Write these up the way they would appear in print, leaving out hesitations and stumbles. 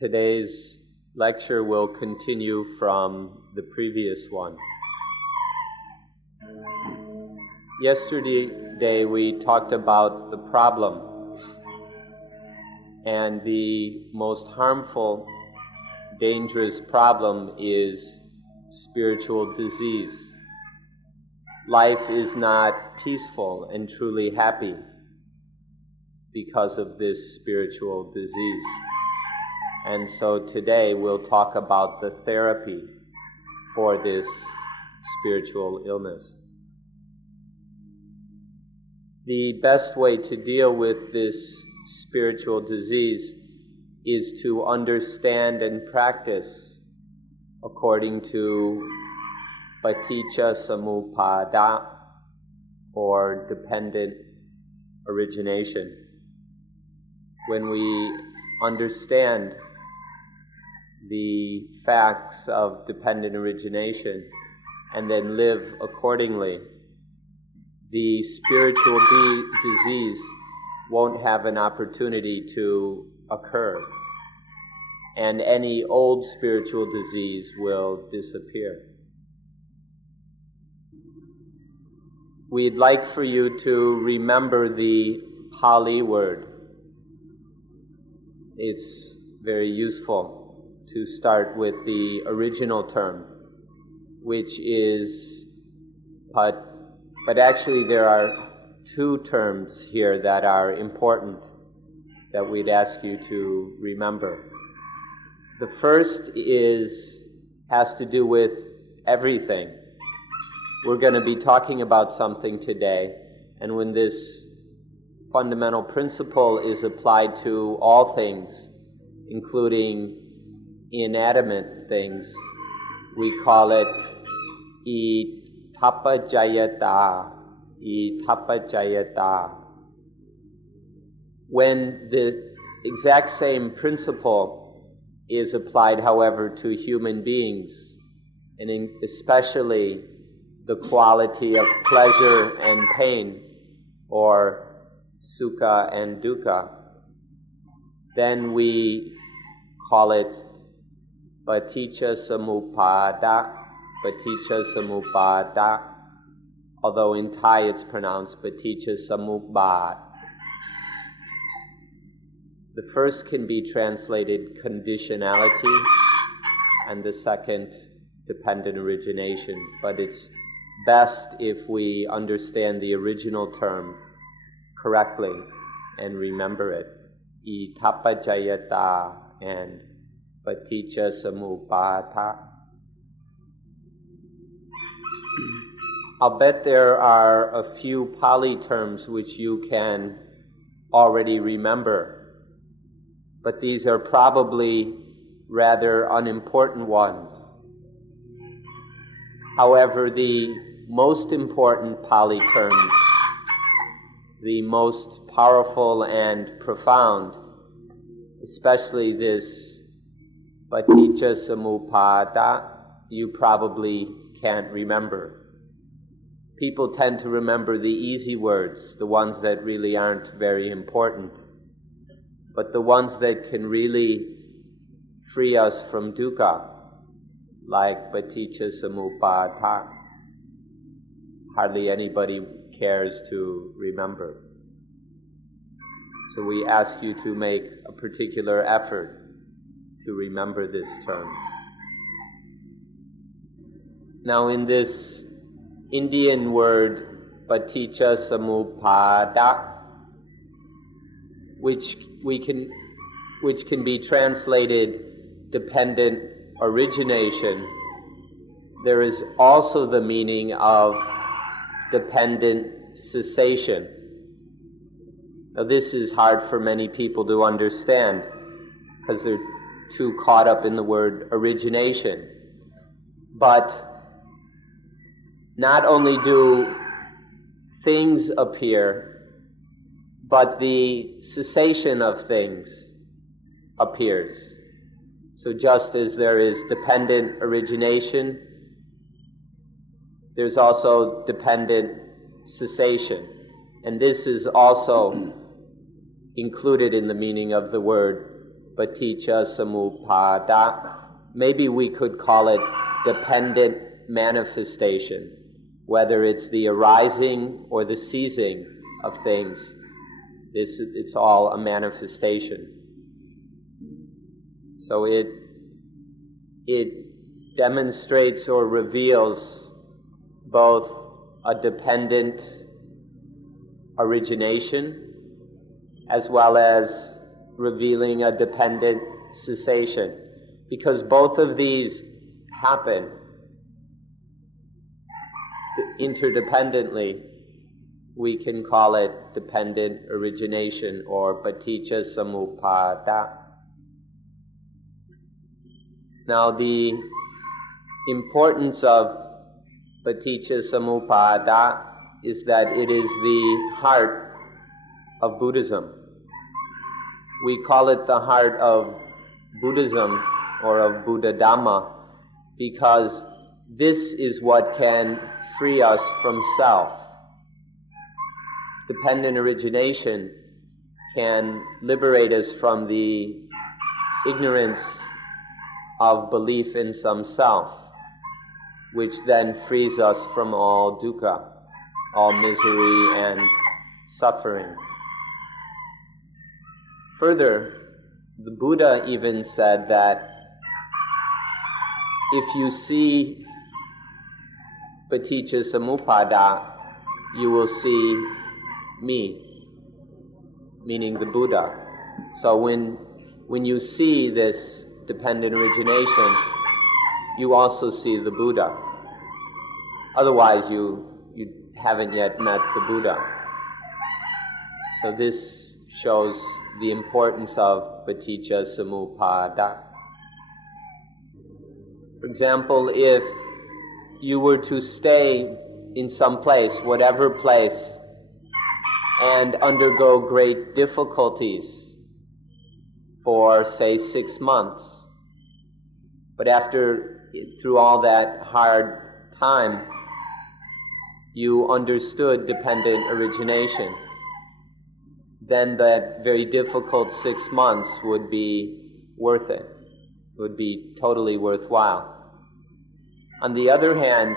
Today's lecture will continue from the previous one. Yesterday we talked about the problem, and the most harmful, dangerous problem is spiritual disease. Life is not peaceful and truly happy because of this spiritual disease. And so today we'll talk about the therapy for this spiritual illness. The best way to deal with this spiritual disease is to understand and practice according to Paticca Samuppada, or dependent origination. When we understand the facts of dependent origination and then live accordingly, the spiritual disease won't have an opportunity to occur, and any old spiritual disease will disappear. We'd like for you to remember the Pali word. It's very useful to start with the original term, which is but actually there are two terms here that are important that we'd ask you to remember. The first has to do with everything. We're going to be talking about something today, and when this fundamental principle is applied to all things, including inanimate things, we call it Ithapajayata. When the exact same principle is applied, however, to human beings, and especially the quality of pleasure and pain, or sukha and dukkha, then we call it Paticca Samuppada, although in Thai it's pronounced Paticca Samuppada. The first can be translated conditionality, and the second dependent origination, but it's best if we understand the original term correctly and remember it. Ithapajayata and Paticca Samuppada. I'll bet there are a few Pali terms which you can already remember, but these are probably rather unimportant ones. However, the most important Pali terms, the most powerful and profound, especially this Paticca Samuppada, you probably can't remember. People tend to remember the easy words, the ones that really aren't very important. But the ones that can really free us from dukkha, like Paticca Samuppada, hardly anybody cares to remember. So we ask you to make a particular effort to remember this term. Now, in this Indian word Paticca Samuppada, which can be translated dependent origination, there is also the meaning of dependent cessation. Now, this is hard for many people to understand because they're too caught up in the word origination. But not only do things appear, but the cessation of things appears. So just as there is dependent origination, there's also dependent cessation. And this is also included in the meaning of the word paticca samuppada. Maybe we could call it dependent manifestation, whether it's the arising or the ceasing of things. It's all a manifestation. So it demonstrates or reveals both a dependent origination as well as revealing a dependent cessation. Because both of these happen interdependently, we can call it dependent origination or paticca samuppada. Now, the importance of paticca samuppada is that it is the heart of Buddhism. We call it the heart of Buddhism or of Buddha Dhamma because this is what can free us from self. Dependent origination can liberate us from the ignorance of belief in some self, which then frees us from all dukkha, all misery and suffering. Further, the Buddha even said that if you see paticca samuppada, you will see me, meaning the Buddha. So when you see this dependent origination, you also see the Buddha. Otherwise, you haven't yet met the Buddha. So this shows the importance of paticca samuppada. For example, if you were to stay in some place, whatever place, and undergo great difficulties for, say, 6 months, but through all that hard time, you understood dependent origination, then that very difficult 6 months would be worth it. It would be totally worthwhile. On the other hand,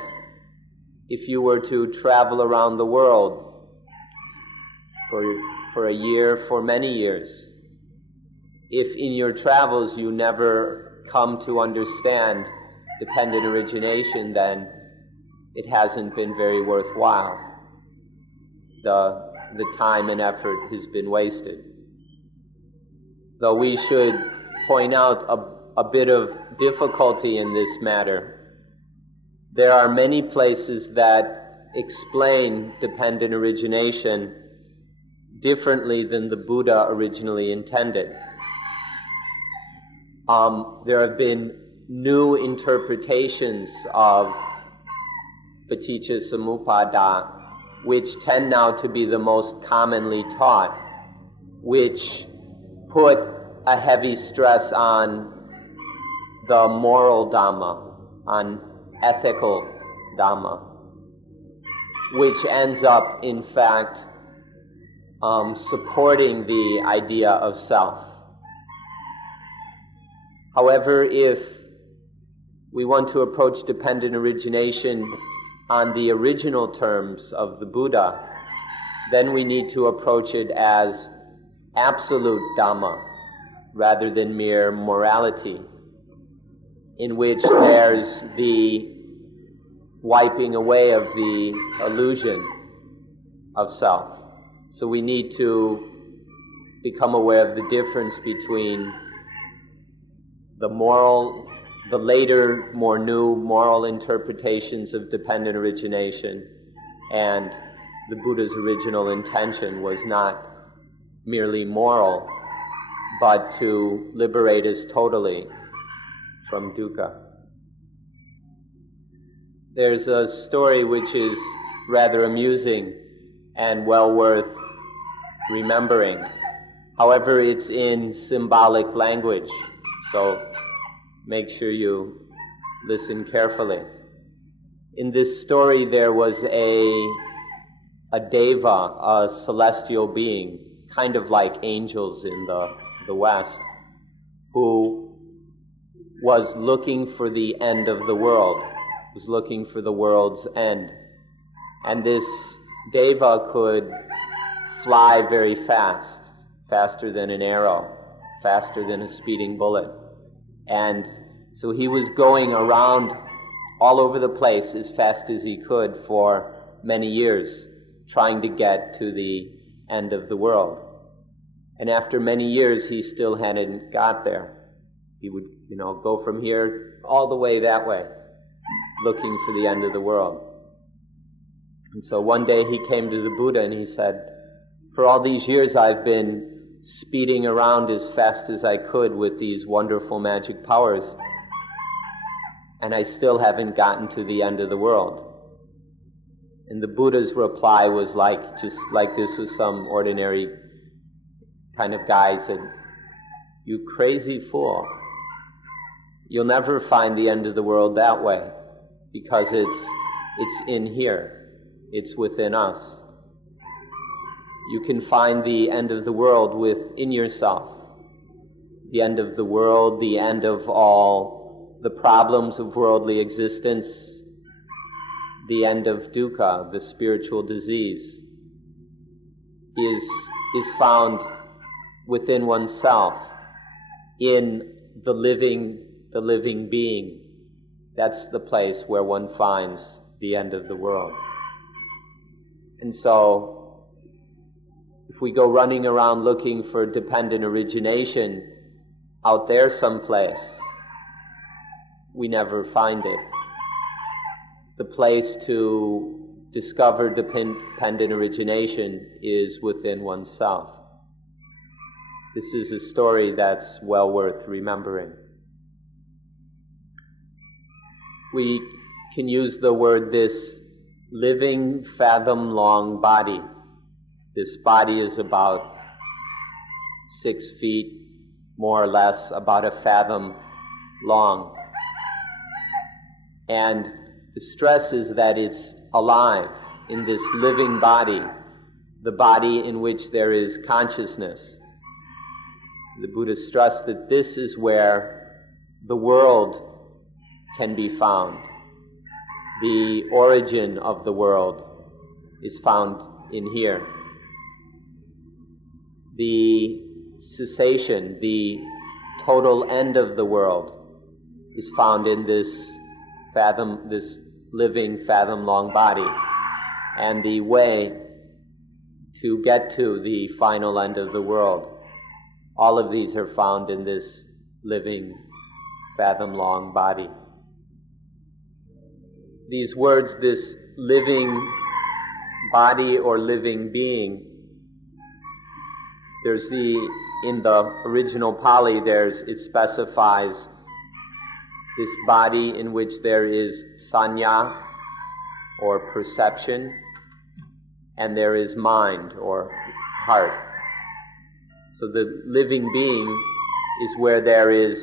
if you were to travel around the world for a year, for many years, if in your travels you never come to understand dependent origination, then it hasn't been very worthwhile. The time and effort has been wasted. Though we should point out a bit of difficulty in this matter. There are many places that explain dependent origination differently than the Buddha originally intended. There have been new interpretations of paticca samuppada, which tend now to be the most commonly taught, which put a heavy stress on the moral Dhamma, on ethical Dhamma, which ends up, in fact, supporting the idea of self. However, if we want to approach dependent origination on the original terms of the Buddha, then we need to approach it as absolute Dhamma rather than mere morality, in which there's the wiping away of the illusion of self. So we need to become aware of the difference between the later, more new moral interpretations of dependent origination, and the Buddha's original intention was not merely moral, but to liberate us totally from dukkha. There's a story which is rather amusing and well worth remembering. However, it's in symbolic language, so make sure you listen carefully. In this story, there was a deva, a celestial being, kind of like angels in the West, was looking for the end of the world, was looking for the world's end. And this Deva could fly very fast, faster than an arrow, faster than a speeding bullet. And so he was going around all over the place as fast as he could for many years, trying to get to the end of the world. And after many years, he still hadn't got there. He would, go from here all the way that way, looking for the end of the world. And so one day he came to the Buddha and he said, for all these years I've been speeding around as fast as I could with these wonderful magic powers, and I still haven't gotten to the end of the world. And the Buddha's reply was just like this was some ordinary kind of guy. He said, you crazy fool. You'll never find the end of the world that way, because it's in here. It's within us. You can find the end of the world within yourself. The end of the world, the end of all the problems of worldly existence, the end of dukkha, the spiritual disease, is found within oneself, in the living being. That's the place where one finds the end of the world. And so, if we go running around looking for dependent origination out there someplace, we never find it. The place to discover dependent origination is within oneself. This is a story that's well worth remembering. We can use the word this living fathom-long body. This body is about 6 feet, more or less, about a fathom long. And the stress is that it's alive in this living body, the body in which there is consciousness. The Buddha stressed that this is where the world can be found. The origin of the world is found in here. The cessation, the total end of the world is found in this living fathom-long body. And the way to get to the final end of the world, all of these are found in this living fathom-long body. These words, this living body or living being, in the original Pali, it specifies this body in which there is sanya, or perception, and there is mind, or heart. So the living being is where there is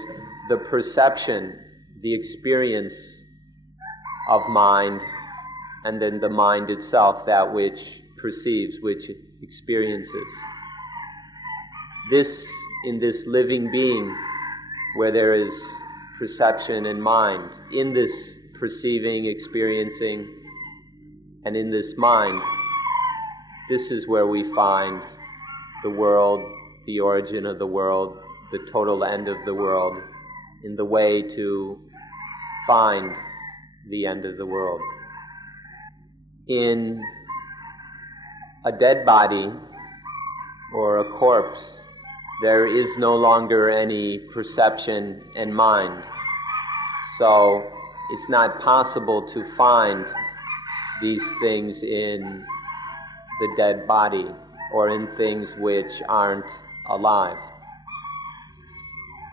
the perception, the experience of mind, and then the mind itself, that which perceives, which experiences. In this living being, where there is perception and mind, in this perceiving, experiencing, and in this mind, this is where we find the world, the origin of the world, the total end of the world, in the way to find the end of the world. In a dead body or a corpse, there is no longer any perception and mind. So it's not possible to find these things in the dead body or in things which aren't alive.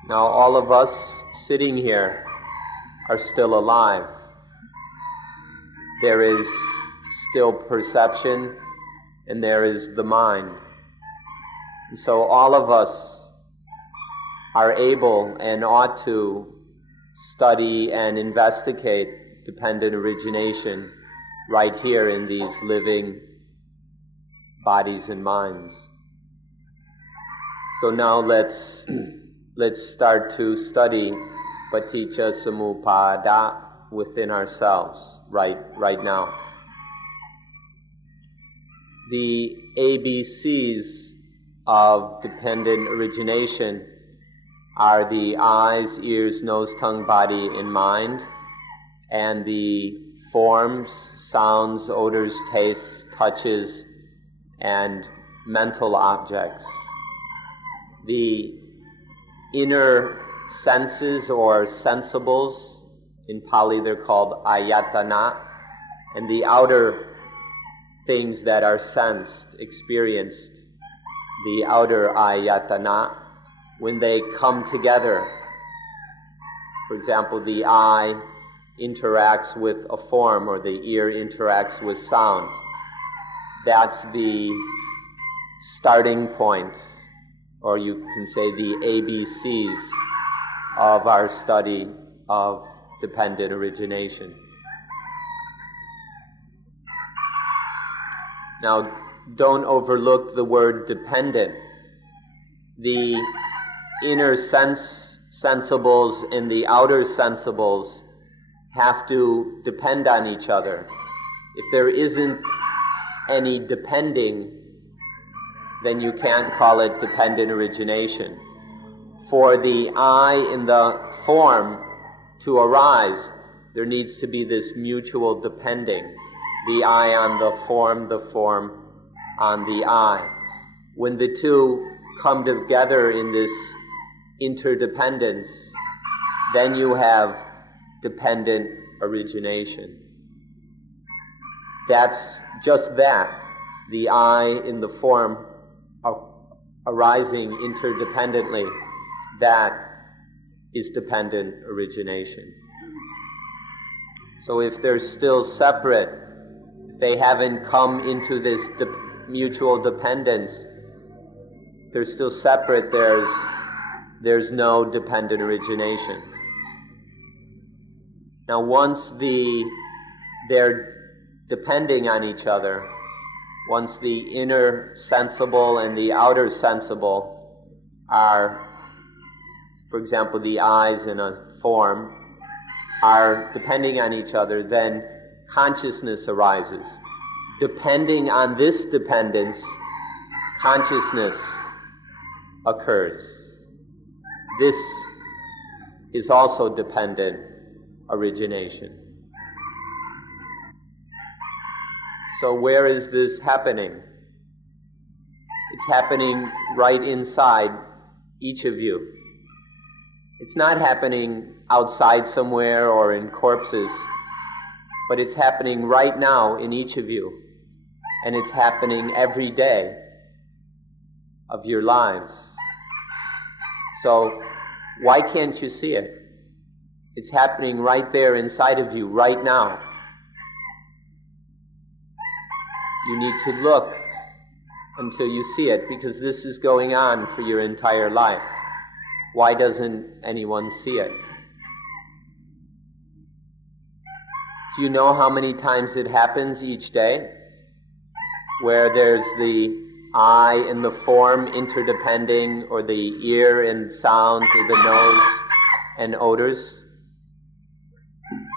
Now, all of us sitting here are still alive. There is still perception, and there is the mind. And so all of us are able and ought to study and investigate dependent origination right here in these living bodies and minds. So now let's start to study paticca samuppada within ourselves right now. The ABCs of dependent origination are the eyes, ears, nose, tongue, body, and mind, and the forms, sounds, odors, tastes, touches, and mental objects. The inner senses or sensibles, in Pali they're called ayatana, and the outer things that are sensed, experienced, the outer ayatana, when they come together. For example, the eye interacts with a form, or the ear interacts with sound. That's the starting point, or you can say the ABCs of our study of dependent origination. Now, don't overlook the word dependent. The inner sensibles and the outer sensibles have to depend on each other. If there isn't any depending, then you can't call it dependent origination. For the I in the form to arise, there needs to be this mutual depending. The I on the form on the I. When the two come together in this interdependence, then you have dependent origination. That's just that, the I in the form arising interdependently, that is dependent origination. So if they're still separate, if they haven't come into this mutual dependence, if they're still separate, there's no dependent origination. Now once they're depending on each other, once the inner sensible and the outer sensible are, for example, the eyes in a form, are depending on each other, then consciousness arises. Depending on this dependence, consciousness occurs. This is also dependent origination. So where is this happening? It's happening right inside each of you. It's not happening outside somewhere or in corpses, but it's happening right now in each of you. And it's happening every day of your lives. So why can't you see it? It's happening right there inside of you right now. You need to look until you see it, because this is going on for your entire life. Why doesn't anyone see it? Do you know how many times it happens each day? Where there's the eye and the form interdepending, or the ear and sound, or the nose and odors?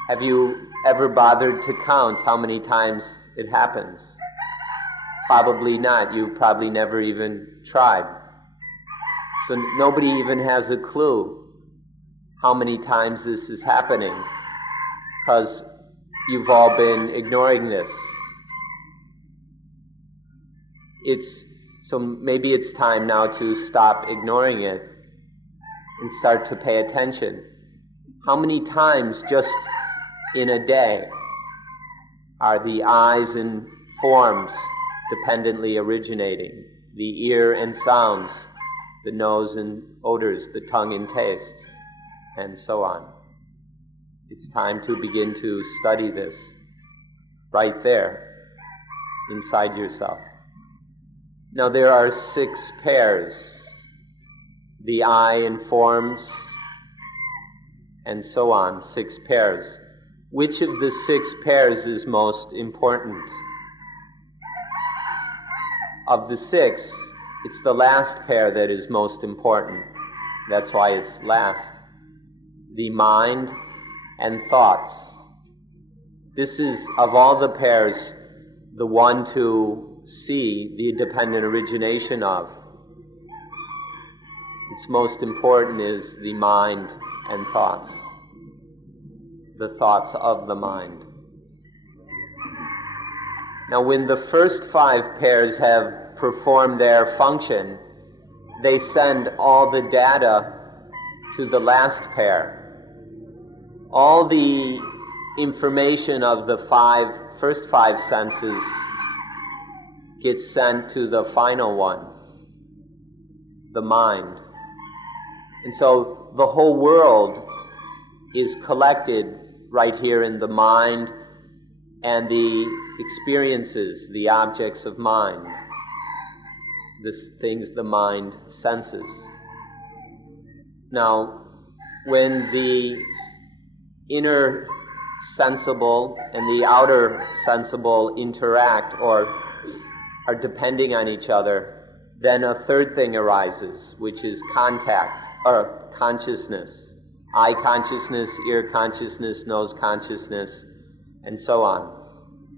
Have you ever bothered to count how many times it happens? Probably not. You probably never even tried. So nobody even has a clue how many times this is happening, because you've all been ignoring this. So maybe it's time now to stop ignoring it and start to pay attention. How many times just in a day are the eyes and forms dependently originating, the ear and sounds, the nose and odors, the tongue and tastes, and so on? It's time to begin to study this right there inside yourself. Now there are 6 pairs, the eye and forms, and so on, 6 pairs. Which of the 6 pairs is most important? Of the 6, it's the last pair that is most important. That's why it's last. the mind, and thoughts. This is, of all the pairs, the one to see the dependent origination of. Its most important is the mind and thoughts, the thoughts of the mind. Now, when the first 5 pairs have performed their function, they send all the data to the last pair. All the information of the first five senses gets sent to the final one, the mind. And so the whole world is collected right here in the mind and the experiences, the objects of mind, the things the mind senses. Now, when the inner sensible and the outer sensible interact or are depending on each other, then a third thing arises, which is contact, or consciousness. Eye consciousness, ear consciousness, nose consciousness, and so on.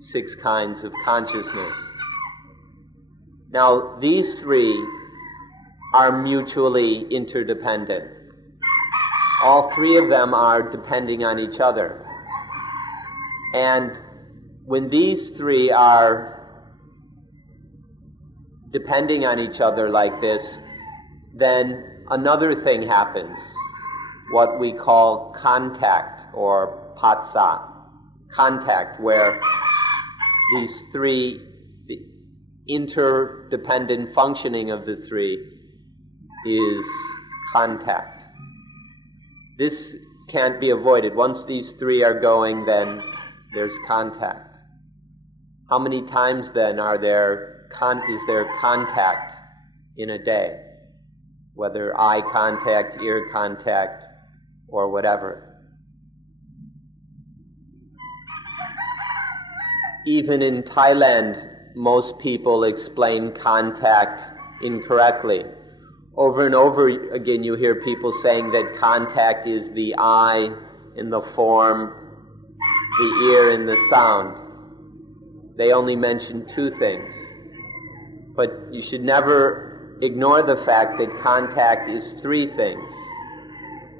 6 kinds of consciousness. Now, these 3 are mutually interdependent. All 3 of them are depending on each other. And when these 3 are depending on each other like this, then another thing happens, what we call contact or patsa. Contact, where these 3, the interdependent functioning of the 3 is contact. This can't be avoided. Once these 3 are going, then there's contact. How many times then is there contact in a day? Whether eye contact, ear contact, or whatever. Even in Thailand, most people explain contact incorrectly. Over and over again you hear people saying that contact is the eye in the form, the ear in the sound. They only mention 2 things. But you should never ignore the fact that contact is 3 things.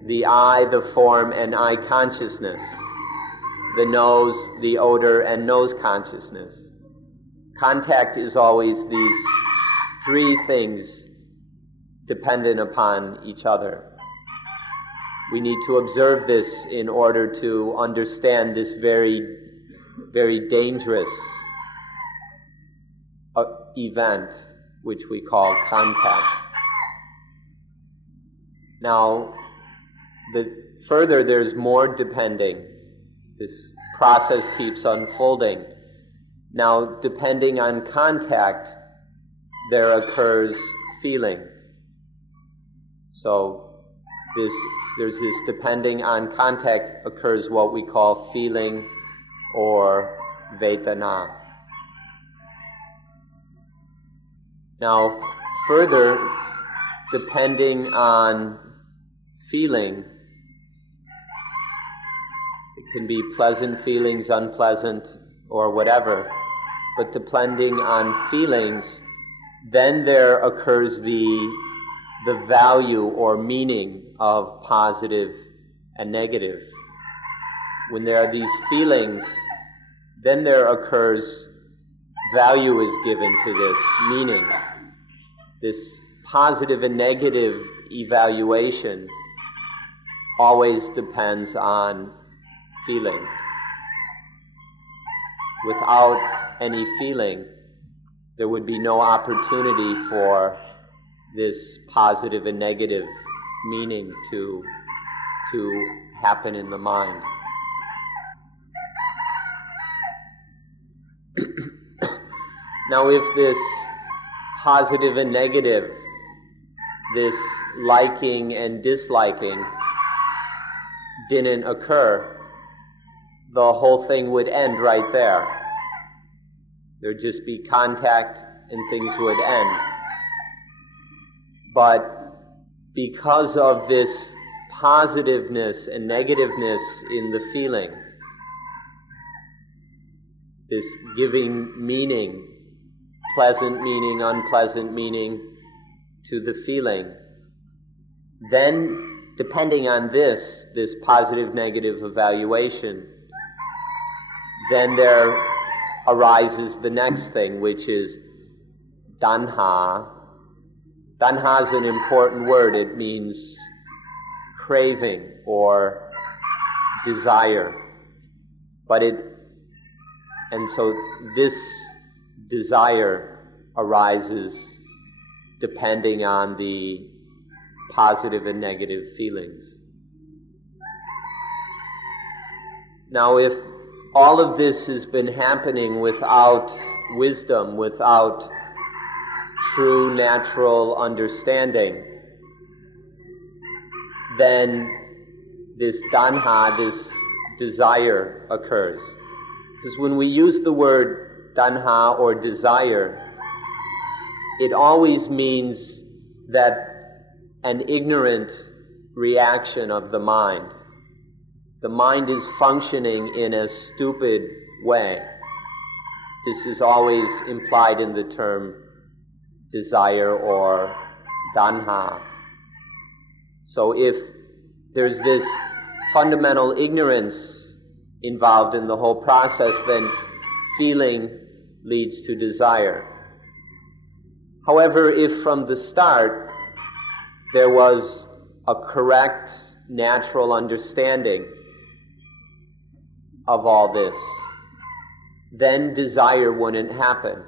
The eye, the form, and eye consciousness. The nose, the odor, and nose consciousness. Contact is always these 3 things dependent upon each other. We need to observe this in order to understand this very, very dangerous event, which we call contact. Now, further there's more depending. This process keeps unfolding. Now, depending on contact, there occurs feeling. So, there's this depending on contact occurs what we call feeling or vedana. Now, further, depending on feeling, it can be pleasant feelings, unpleasant, or whatever, but depending on feelings, then there occurs the value or meaning of positive and negative. When there are these feelings, then there occurs value is given to this meaning. This positive and negative evaluation always depends on feeling. Without any feeling, there would be no opportunity for this positive and negative meaning to happen in the mind. Now, if this positive and negative, this liking and disliking didn't occur, the whole thing would end right there. There'd just be contact and things would end. But because of this positiveness and negativeness in the feeling, this giving meaning, pleasant meaning, unpleasant meaning to the feeling, then depending on this positive negative evaluation, then there arises the next thing, which is tanha. Tanha is an important word. It means craving or desire. And so this desire arises depending on the positive and negative feelings. Now, if all of this has been happening without wisdom, without true natural understanding, then this tanha, this desire, occurs. Because when we use the word tanha or desire, it always means that an ignorant reaction of the mind. The mind is functioning in a stupid way. This is always implied in the term desire or tanha. So if there's this fundamental ignorance involved in the whole process, then feeling leads to desire. However, if from the start there was a correct natural understanding of all this, then desire wouldn't happen.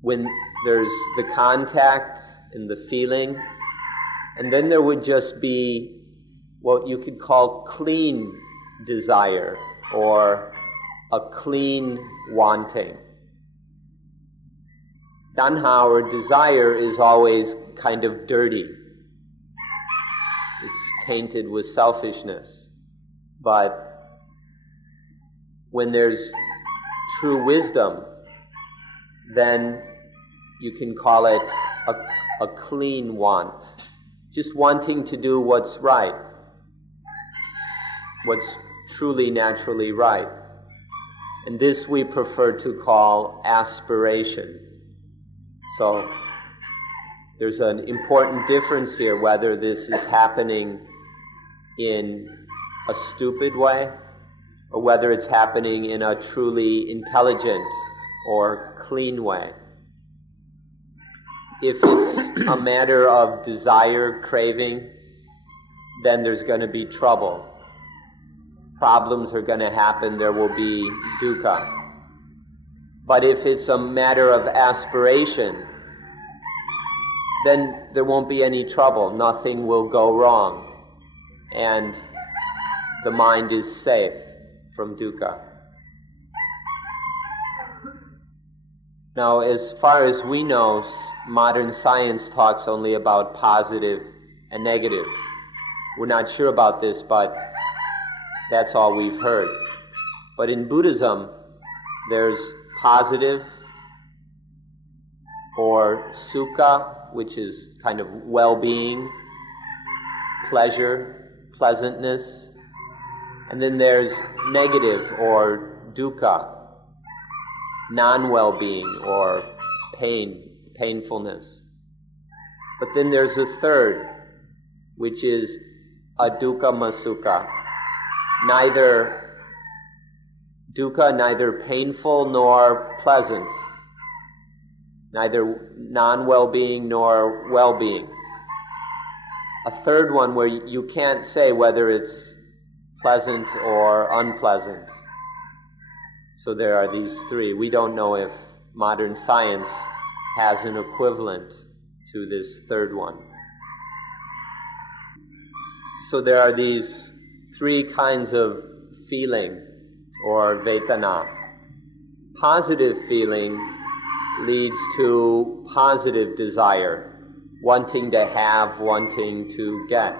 When there's the contact and the feeling, and then there would just be what you could call clean desire or a clean wanting. Tanha or desire is always kind of dirty. It's tainted with selfishness. But when there's true wisdom, then you can call it a clean want. Just wanting to do what's right, what's truly naturally right. And this we prefer to call aspiration. So there's an important difference here whether this is happening in a stupid way or whether it's happening in a truly intelligent or clean way. If it's a matter of desire, craving, then there's going to be trouble. Problems are going to happen, there will be dukkha. But if it's a matter of aspiration, then there won't be any trouble, nothing will go wrong, and the mind is safe from dukkha. Now, as far as we know, modern science talks only about positive and negative. We're not sure about this, but that's all we've heard. But in Buddhism, there's positive or sukha, which is kind of well-being, pleasure, pleasantness. And then there's negative or dukkha, non-well-being or painfulness. But then there's a third, which is adukkha sukha. Neither dukkha, neither painful nor pleasant, neither non-well-being nor well-being. A third one where you can't say whether it's pleasant or unpleasant. So there are these three. We don't know if modern science has an equivalent to this third one. So there are these three kinds of feeling or vedana. Positive feeling leads to positive desire, wanting to have, wanting to get.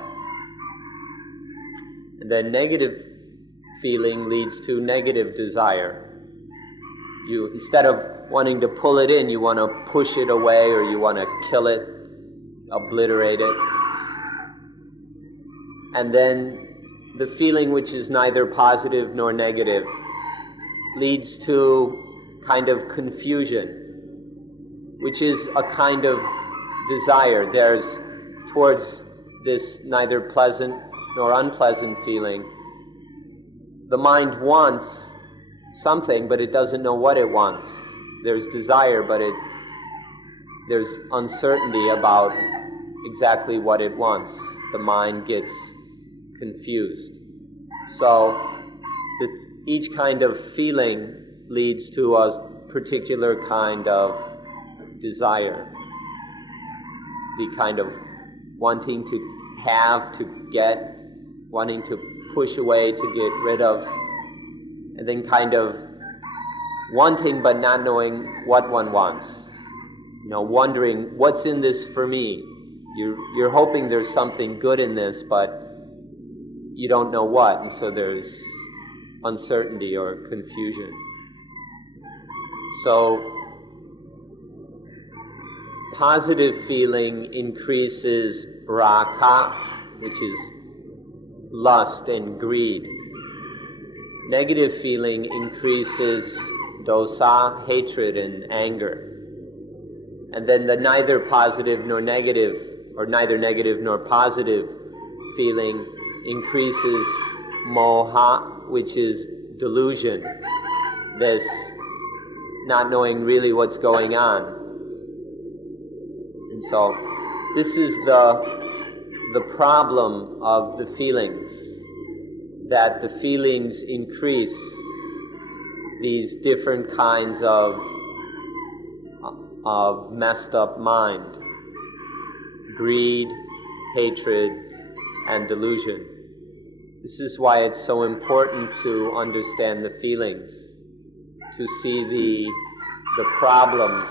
And then negative feeling leads to negative desire. You, instead of wanting to pull it in, you want to push it away, or you want to kill it, obliterate it. And then the feeling, which is neither positive nor negative, leads to kind of confusion, which is a kind of desire. There's towards this neither pleasant nor unpleasant feeling. The mind wants something, but it doesn't know what it wants. There's desire, but there's uncertainty about exactly what it wants. The mind gets confused. So each kind of feeling leads to a particular kind of desire. The kind of wanting to have, to get, wanting to push away, to get rid of, and then kind of wanting but not knowing what one wants. Wondering, what's in this for me? You're hoping there's something good in this, but you don't know what, and so there's uncertainty or confusion. So, positive feeling increases raga, which is lust and greed. Negative feeling increases dosa, hatred and anger. And then the neither positive nor negative, or neither negative nor positive feeling increases moha, which is delusion, this not knowing really what's going on. And so this is the problem of the feelings, that the feelings increase these different kinds of messed up mind: greed, hatred, and delusion. This is why it's so important to understand the feelings, to see the problems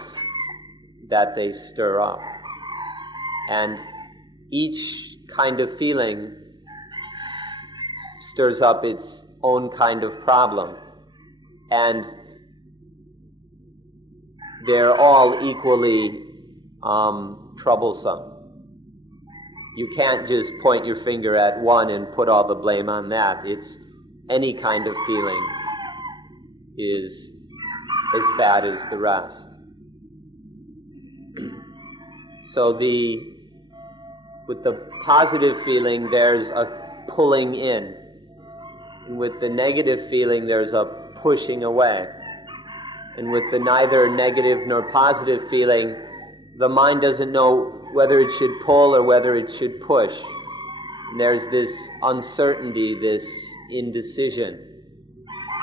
that they stir up. And each kind of feeling stirs up its own kind of problem. And they're all equally troublesome. You can't just point your finger at one and put all the blame on that. It's any kind of feeling is as bad as the rest. So with the positive feeling, there's a pulling in. And with the negative feeling, there's a pushing away. And with the neither negative nor positive feeling, the mind doesn't know whether it should pull or whether it should push. And there's this uncertainty, this indecision,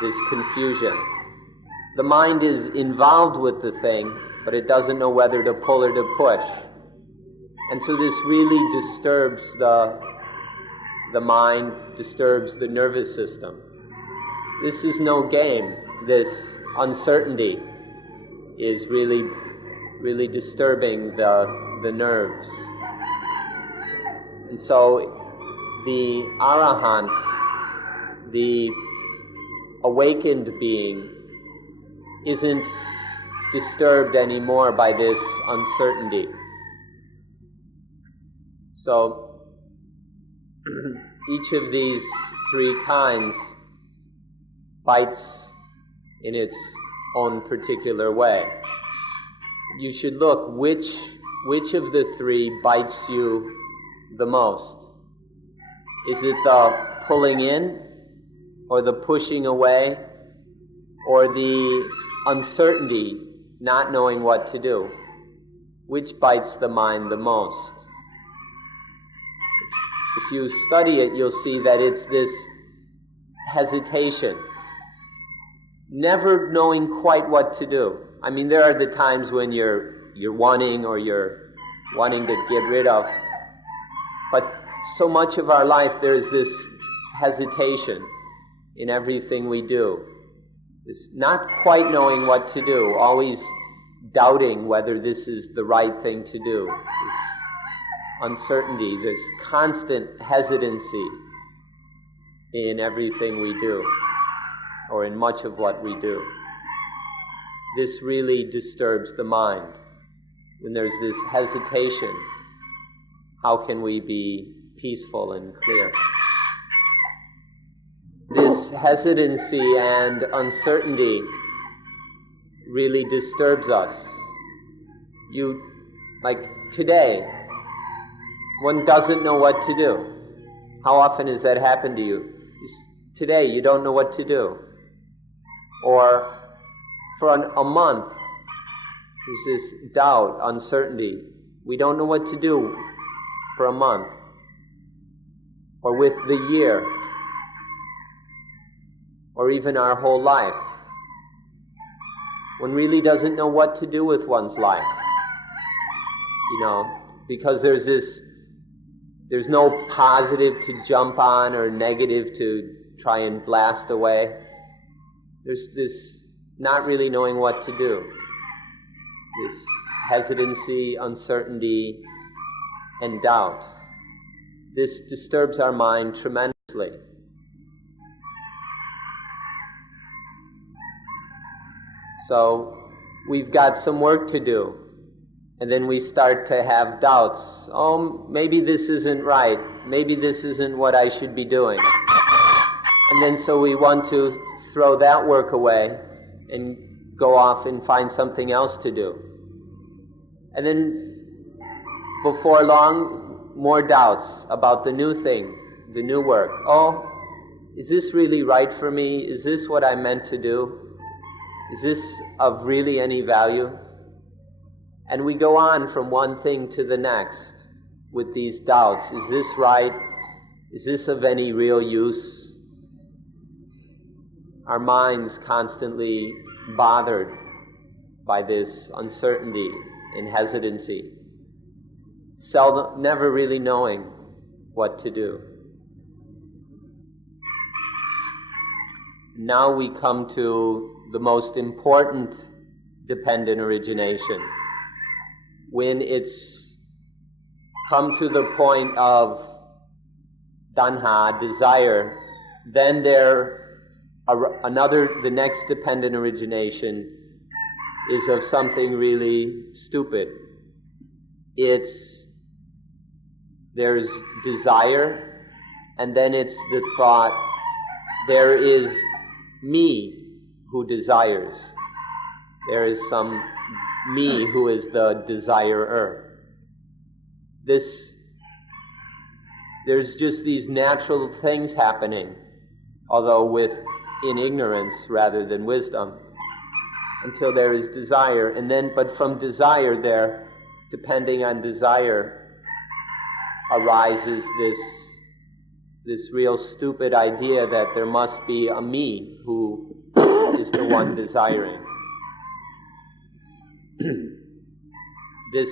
this confusion. The mind is involved with the thing, but it doesn't know whether to pull or to push. And so this really disturbs the mind, disturbs the nervous system. This is no game. This uncertainty is really disturbing the nerves. And so the Arahant, the awakened being, isn't disturbed anymore by this uncertainty. So each of these three kinds bites in its own particular way. You should look which of the three bites you the most. Is it the pulling in, or the pushing away, or the uncertainty, not knowing what to do? Which bites the mind the most? If you study it, you'll see that it's this hesitation, never knowing quite what to do. I mean, there are the times when you're wanting to get rid of, but so much of our life there's this hesitation in everything we do. This not quite knowing what to do, always doubting whether this is the right thing to do. This uncertainty, this constant hesitancy in everything we do, or in much of what we do. This really disturbs the mind. When there's this hesitation, how can we be peaceful and clear. This hesitancy and uncertainty really disturbs us. Like today, one doesn't know what to do. How often has that happened to you? Today, you don't know what to do. Or for a month, there's this doubt, uncertainty. We don't know what to do for a month. Or with the year. Or even our whole life. One really doesn't know what to do with one's life. Because there's no positive to jump on or negative to try and blast away. There's this not really knowing what to do. This hesitancy, uncertainty, and doubt. This disturbs our mind tremendously. So we've got some work to do. And then we start to have doubts. Oh, maybe this isn't right. Maybe this isn't what I should be doing. And then so we want to throw that work away and go off and find something else to do. And then before long, more doubts about the new thing, the new work. Oh, is this really right for me? Is this what I meant to do? Is this of really any value? And we go on from one thing to the next with these doubts. Is this right? Is this of any real use? Our minds constantly bothered by this uncertainty and hesitancy, never really knowing what to do. Now we come to the most important dependent origination. When it's come to the point of tanha, desire, then the next dependent origination is of something really stupid. There's desire, and then it's the thought, there is me who desires. There is some me who is the desirer. There's just these natural things happening, although in ignorance rather than wisdom, until there is desire. And then, but from desire depending on desire, arises this real stupid idea that there must be a me who is the one desiring. This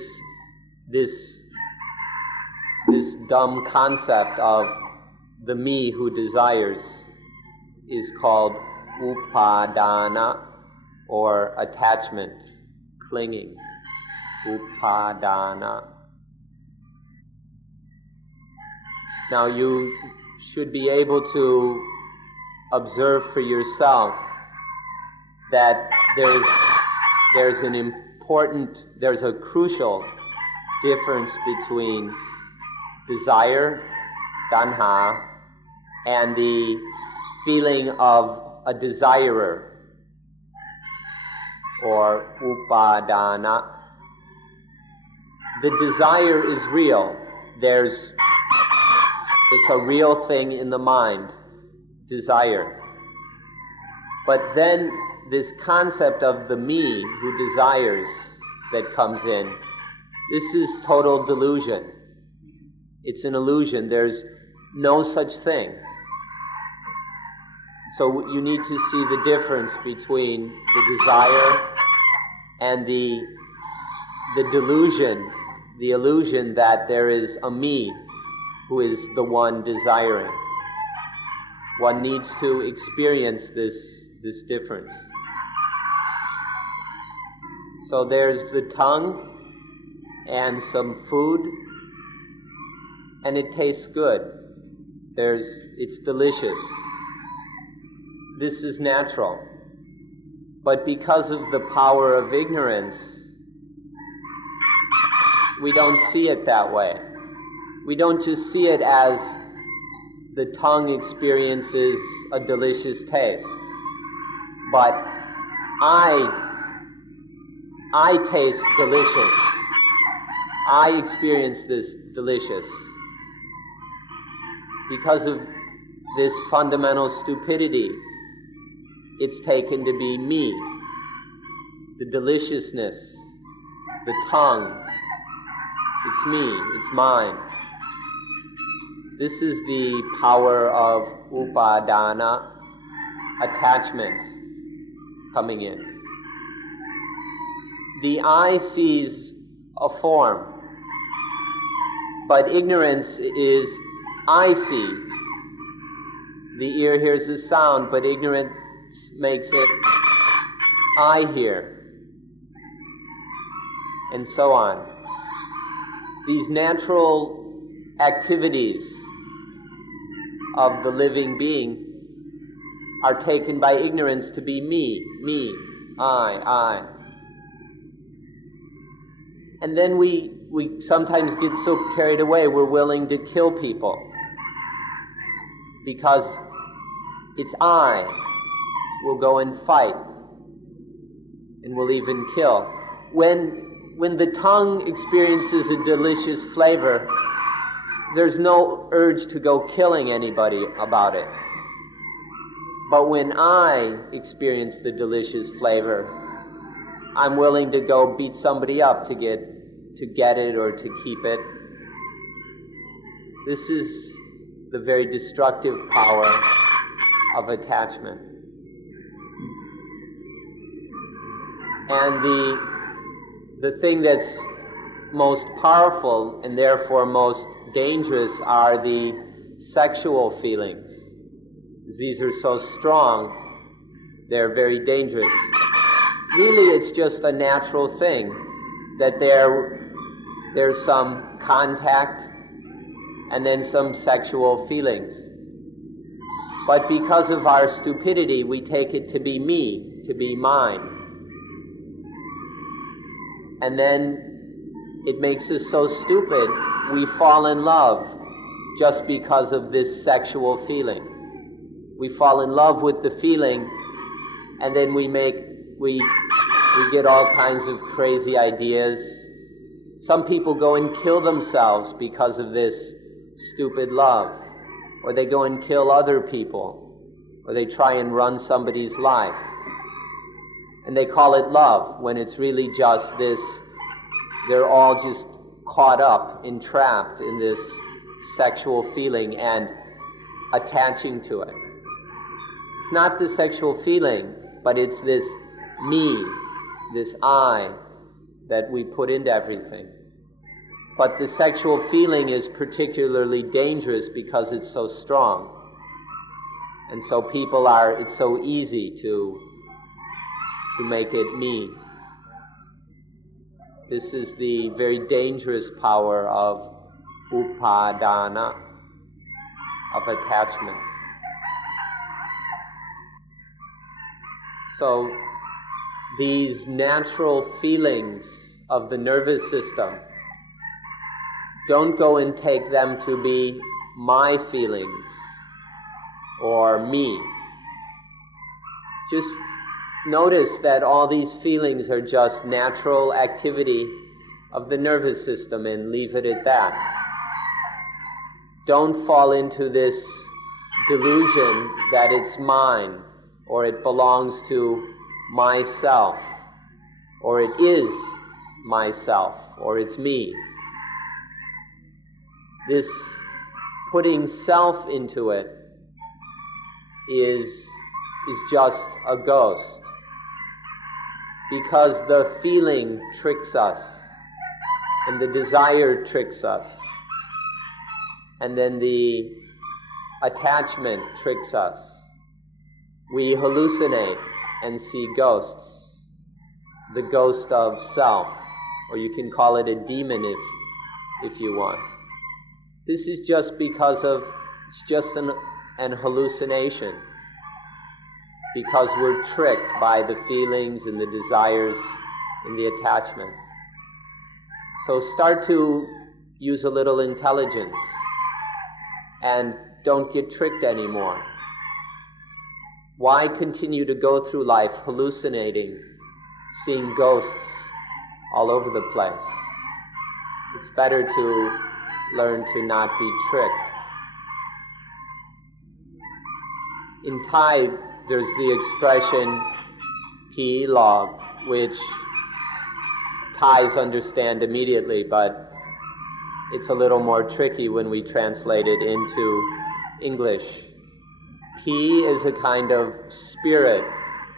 dumb concept of the me who desires is called upadana, or attachment, clinging. Upadana. Now you should be able to observe for yourself that there's a crucial difference between desire, tanha, and the feeling of a desirer, or upadana. The desire is real. It's a real thing in the mind, desire. But then this concept of the me who desires that comes in, this is total delusion. It's an illusion. There's no such thing. So you need to see the difference between the desire and the delusion, the illusion that there is a me who is the one desiring. One needs to experience this difference. So there's the tongue and some food, and it tastes good. It's delicious. This is natural. But because of the power of ignorance, we don't see it that way. We don't just see it as the tongue experiences a delicious taste, but I taste delicious. I experience this delicious. Because of this fundamental stupidity, it's taken to be me, the deliciousness, the tongue. It's me, it's mine. This is the power of upadana, attachment, coming in. The eye sees a form, but ignorance is I see. The ear hears a sound, but ignorance makes it I hear, and so on. These natural activities of the living being are taken by ignorance to be me, I. And then we sometimes get so carried away we're willing to kill people because it's I. We'll go and fight and we'll even kill. When the tongue experiences a delicious flavor, there's no urge to go killing anybody about it. But when I experience the delicious flavor, I'm willing to go beat somebody up to get it or to keep it. This is the very destructive power of attachment. And the thing that's most powerful and therefore most dangerous are the sexual feelings. These are so strong, they're very dangerous. Really, it's just a natural thing that there's some contact and then some sexual feelings. But because of our stupidity, we take it to be me, to be mine. And then it makes us so stupid, we fall in love just because of this sexual feeling. We fall in love with the feeling, and then we get all kinds of crazy ideas. Some people go and kill themselves because of this stupid love, or they go and kill other people, or they try and run somebody's life. And they call it love, when it's really just this, they're all just caught up, entrapped in this sexual feeling and attaching to it. It's not the sexual feeling, but it's this me, this I, that we put into everything. But the sexual feeling is particularly dangerous because it's so strong. And so it's so easy to make it me. This is the very dangerous power of upadana, of attachment. So these natural feelings of the nervous system, don't go and take them to be my feelings or me. Just notice that all these feelings are just natural activity of the nervous system and leave it at that. Don't fall into this delusion that it's mine, or it belongs to myself, or it is myself, or it's me. This putting self into it is just a ghost, because the feeling tricks us, and the desire tricks us, and then the attachment tricks us. We hallucinate and see ghosts, the ghost of self, or you can call it a demon if you want. This is just because it's just an hallucination, because we're tricked by the feelings and the desires and the attachment. So start to use a little intelligence and don't get tricked anymore? Why continue to go through life hallucinating, seeing ghosts all over the place? It's better to learn to not be tricked. In Thai, there's the expression "pi log," which Thais understand immediately, but it's a little more tricky when we translate it into English. Pi is a kind of spirit,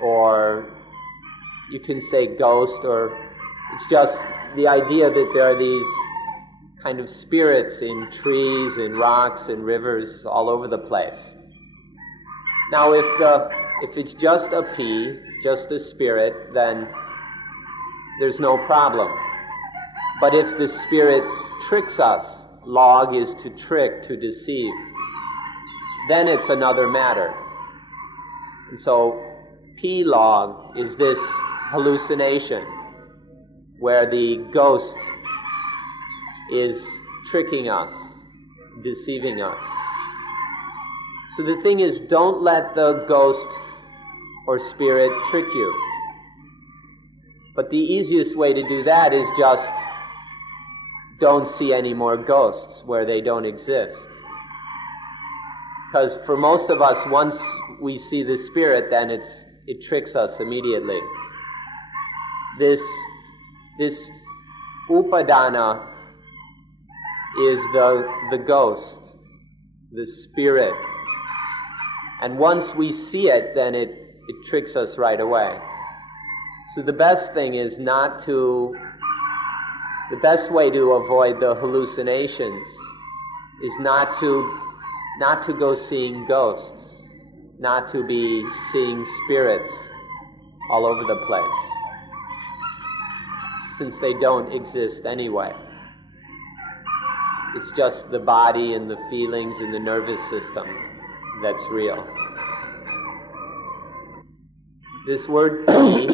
or you can say ghost, or it's just the idea that there are these kind of spirits in trees, in rocks, in rivers, all over the place. Now, if it's just a pi, just a spirit, then there's no problem. But if the spirit tricks us, log is to trick, to deceive, then it's another matter. And so, pi log is this hallucination where the ghost is tricking us, deceiving us. So the thing is, don't let the ghost or spirit trick you. But the easiest way to do that is just don't see any more ghosts where they don't exist. Because for most of us, once we see the spirit, then it tricks us immediately. This upadana is the ghost, the spirit. And once we see it, then it tricks us right away. So the best thing is the best way to avoid the hallucinations is not to go seeing ghosts, not to be seeing spirits all over the place, since they don't exist anyway. It's just the body and the feelings and the nervous system that's real. This word pi,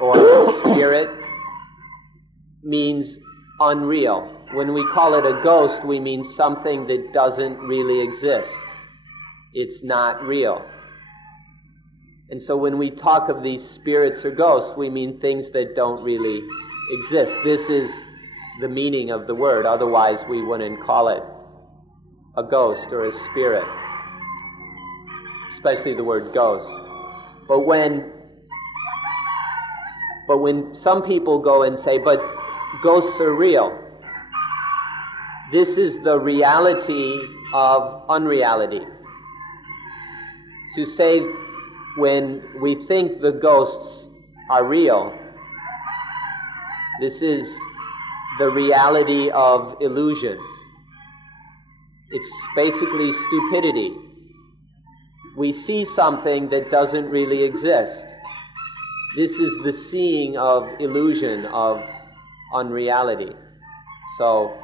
or spirit, means unreal. When we call it a ghost, we mean something that doesn't really exist. It's not real. And so when we talk of these spirits or ghosts, we mean things that don't really exist. This is the meaning of the word. Otherwise, we wouldn't call it a ghost or a spirit, especially the word ghost. But when some people go and say, but ghosts are real, this is the reality of unreality. To say when we think the ghosts are real, this is the reality of illusion. It's basically stupidity. We see something that doesn't really exist. This is the seeing of illusion, of unreality. So,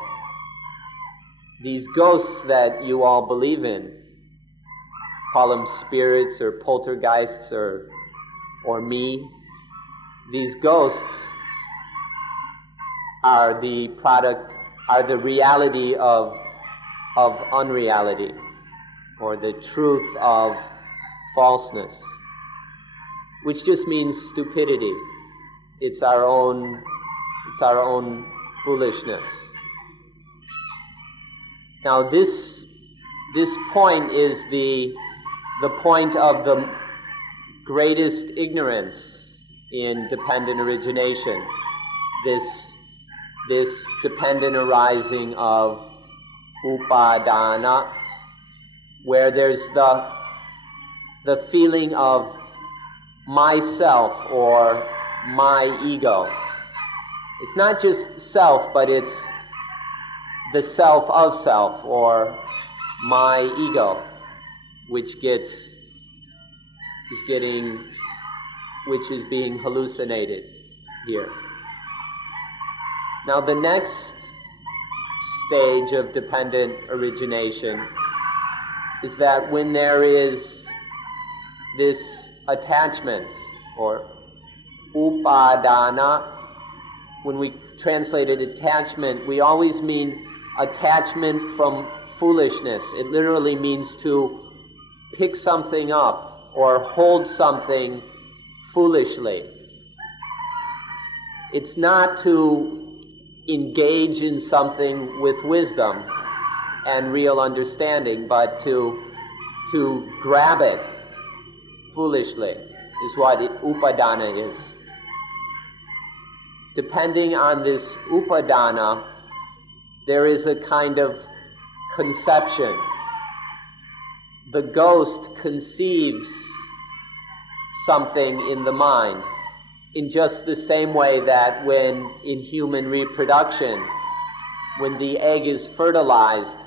these ghosts that you all believe in, call them spirits or poltergeists or me, these ghosts are the reality of unreality, or the truth of falseness, which just means stupidity. It's our own foolishness. Now this point is the point of the greatest ignorance in dependent origination. This dependent arising of upadana, where there's the feeling of myself or my ego. It's not just self, but it's the self of self, or my ego, which is being hallucinated here. Now the next stage of dependent origination is that when there is this attachment, or upadana, when we translate it attachment, we always mean attachment from foolishness. It literally means to pick something up or hold something foolishly. It's not to engage in something with wisdom and real understanding, but to grab it foolishly is what upadana is. Depending on this upadana, there is a kind of conception. The ghost conceives something in the mind, in just the same way that when in human reproduction, when the egg is fertilized,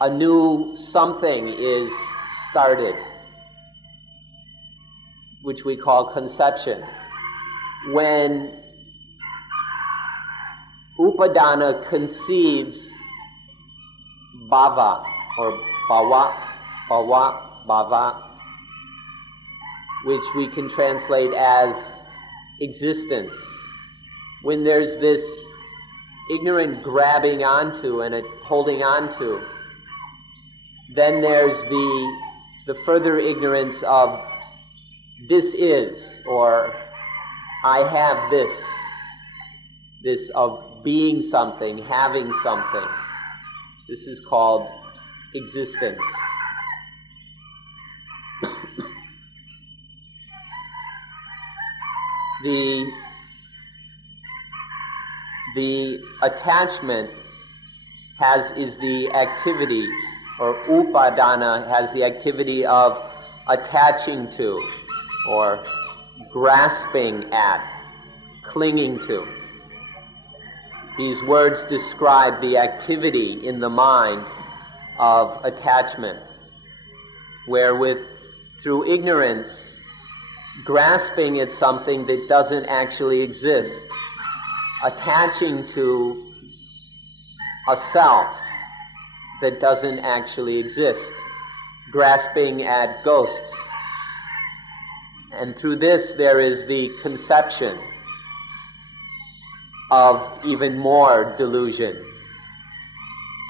a new something is started, which we call conception. When upadana conceives bhava, or bhava, which we can translate as existence. When there's this ignorant grabbing onto and holding onto, then there's the further ignorance of this is, or I have this of being something, having something. This is called existence. The attachment is the activity, or upadana has the activity of attaching to, or grasping at, clinging to. These words describe the activity in the mind of attachment, wherewith, through ignorance, grasping at something that doesn't actually exist, attaching to a self that doesn't actually exist, grasping at ghosts. And through this there is the conception of even more delusion.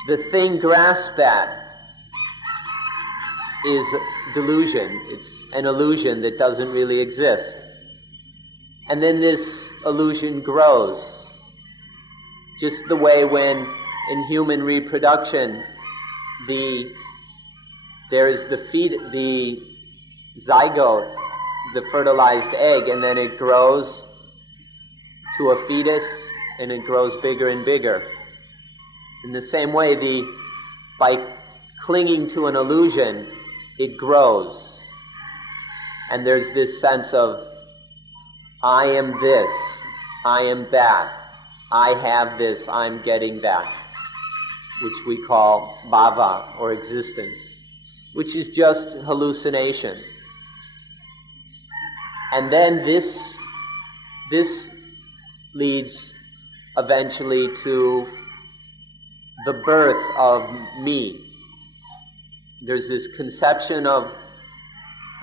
The thing grasped at is delusion. It's an illusion that doesn't really exist. And then this illusion grows. Just the way when in human reproduction there is the zygote, the fertilized egg, and then it grows to a fetus and it grows bigger and bigger. In the same way, by clinging to an illusion, it grows. And there's this sense of, I am this, I am that, I have this, I'm getting that, which we call bhava, or existence, which is just hallucination. And then this leads eventually to the birth of me. There's this conception of,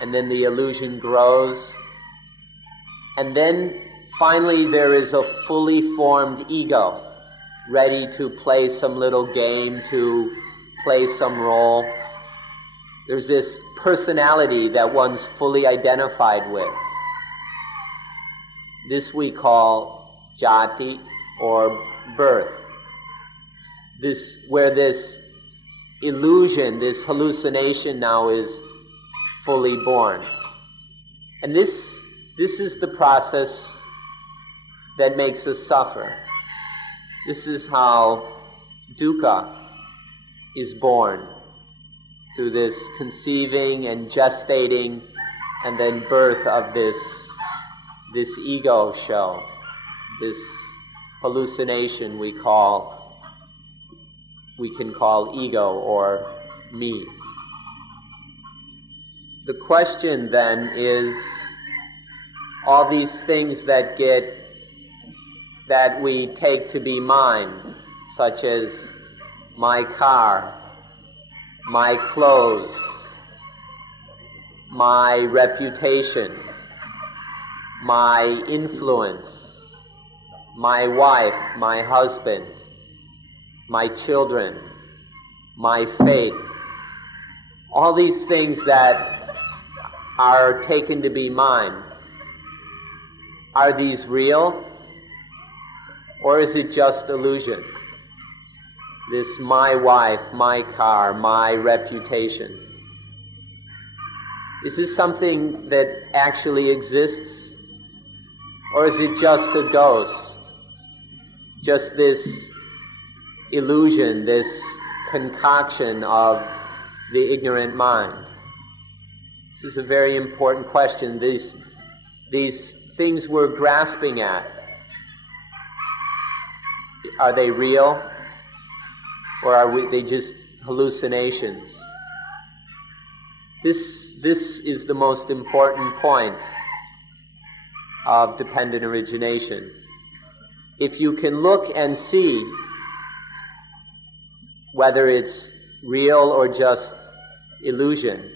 and then the illusion grows, and then finally there is a fully formed ego, ready to play some little game, to play some role. There's this personality that one's fully identified with. This we call jati, or birth. Where this illusion, this hallucination now is fully born. And this is the process that makes us suffer. This is how dukkha is born, through this conceiving and gestating and then birth of this ego show, this hallucination we can call ego or me. The question then is, all these things that we take to be mine, such as my car, my clothes, my reputation, my influence, my wife, my husband, my children, my faith, all these things that are taken to be mine, are these real, or is it just illusion? This my wife, my car, my reputation. Is this something that actually exists? Or is it just a ghost? Just this illusion, this concoction of the ignorant mind? This is a very important question. These things we're grasping at, are they real? Or are they just hallucinations? This is the most important point of dependent origination. If you can look and see whether it's real or just illusion,